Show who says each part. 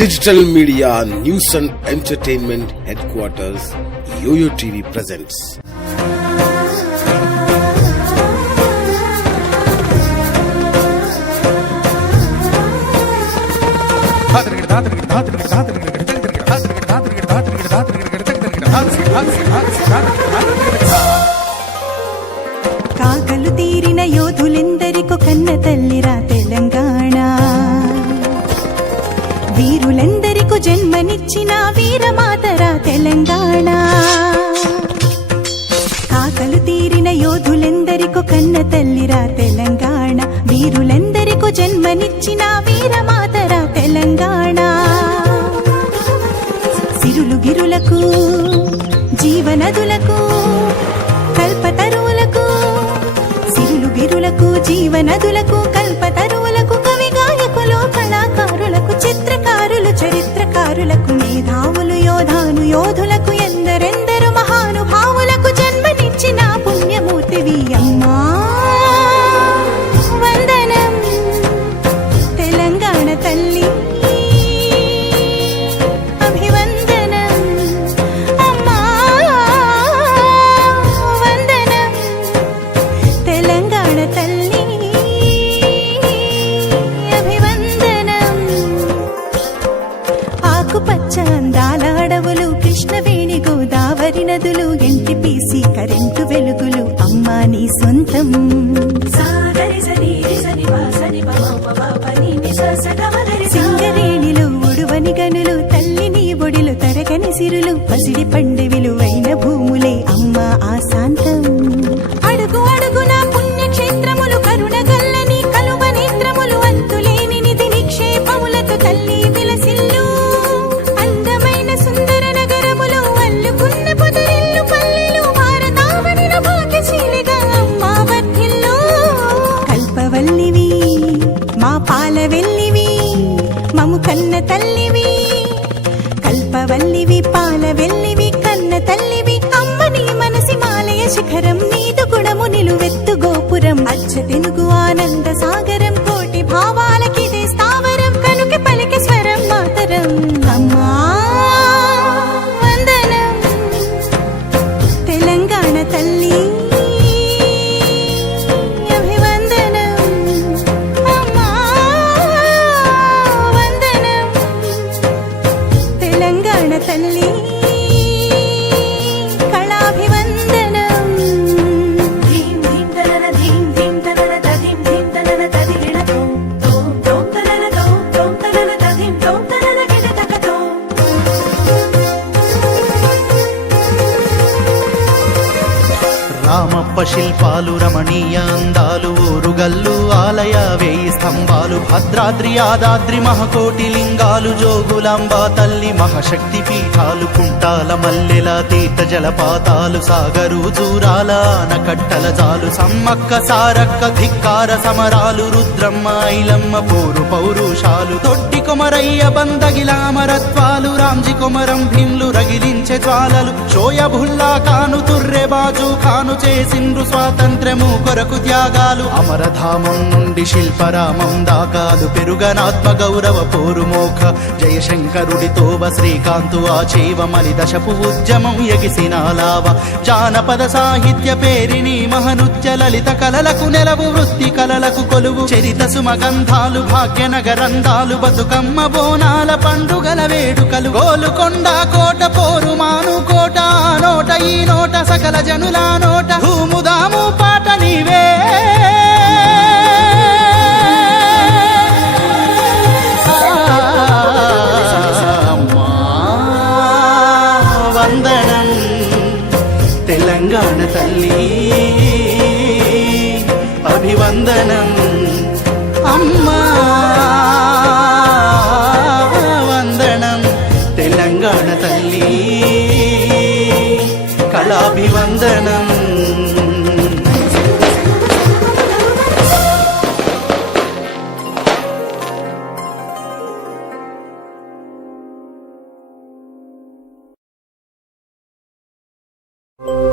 Speaker 1: Digital media news and entertainment headquarters YoYo TV presents
Speaker 2: కాగలు తీరి ప్రాణ కాకలు తీరిన యోధులెందరికో కన్న తల్లిరా తెలంగాణ. వీరులెందరికో జన్మనిచ్చిన వీరమాతరా తెలంగాణ. సిరులు గిరులకు జీవనదులకు కల్పతరువులకు సిరులు గిరులకు జీవనదులకు కల్పతరువులకు కవి గాయకులు కళాకారులకు చిత్రకారులు చరిత్రకారులకు ఆకుపచ్చ అందాల అడవులు కృష్ణవేణి గోదావరి నదులు ఎన్టీపీసీ కరెంటు వెలుగులు అమ్మా నీ సొంతం. సింగరేణిలో ఉడువని గనులు తల్లిని ఒడిలు తరగని సిరులు పసిడి పండు విలువైన భూములే అమ్మా ఆశాంతం అడుగు అడుగున పుణ్యక్షేత్రములు కరుణ గల్లని కలువ నేత్రములు అంతులేని నిధి నిక్షేపములతో తల్లి కన్న తల్లివి తెలంగాణ తల్లి
Speaker 3: రామప్ప శిల్పాలు రమణీయ అందాలు ఊరుగల్లు ఆలయ వేయి స్తంభాలు భద్రాద్రి యాదాద్రి మహకోటి లింగాలు జోగులాంబ తల్లి మహాశక్తి పీఠాలు కుంటాల మల్లెల తీర్థ జలపాతాలు సాగరు దూరాల ఆనకట్టల జాలు సమ్మక్క సారక్క ధిక్కార సమరాలు రుద్రమ్మ ఐలమ్మ పోరు పౌరుషాలు తొట్టి కొమరయ్య బందగిలామరత్వాలు రాంజి కొమరం భీమ్లు రగిలించే జ్వాలలు షోయభుల్లా కాను తుర్రె బాజు ఖాను చేసిండ్రు స్వాతంత్ర్యము కొరకు త్యాగాలు. అమరధామం నుండి శిల్పరామం దాకాలు పెరుగనాత్మ గౌరవ పోరుమోఖ జయశంకరుడితోవ శ్రీకాంతు ఆచేవమని దశపు ఉద్యమం ఎగిసిన లావ. జానపద సాహిత్య పేరిని మహనృత్య లలిత కలలకు నెలవు వృత్తి కలలకు కొలువు. చరిత సుమగంధాలు భాగ్యనగరంధాలు బతుకమ్మ బోనాల పండుగల వేడుకలు. గోలుకొండ కోట పోరు మాను నోట నోట ఈ నోట సకల జనుల నోట భూముదాము పాట నీవే. వందనం తెలంగాణ తల్లి. అభివందనం అమ్మా వందనం తెలంగాణ తల్లి. അഭിവന്ദനം thank